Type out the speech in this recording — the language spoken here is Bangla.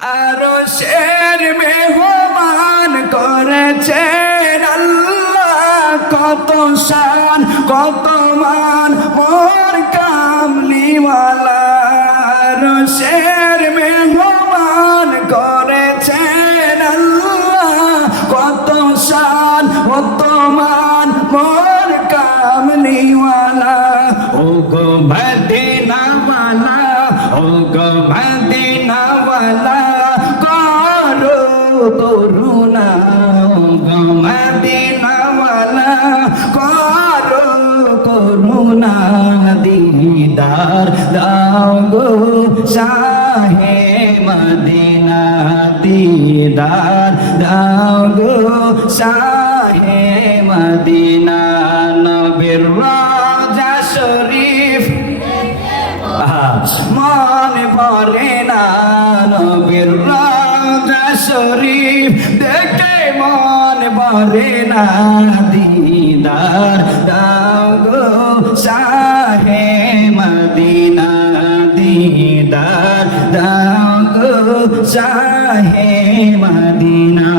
আরশের মেহমান করেছেন আল্লাহ, কত শান কত মান মোর কামলিওয়ালা। আরশের মেহমান করেছেন আল্লাহ, কত শান কত মান মোর কামলিওয়ালা। ও গো মদিনাওয়ালা, ও গো মদিনাওয়ালা, করো করুণা। ও গো মদিনাওয়ালা, করো করুণা। দিদার দাও গো শাহে মদিনা, দিদার দাও গো শাহে মদিনা। নবীর রওজা শরীফ মনে পড়ে না, নবীর রওজা শরীফ দেখে মনে পড়ে না। দিদার দাও গো শাহে মদিনা, দিদার দাও গো শাহে মদিনা।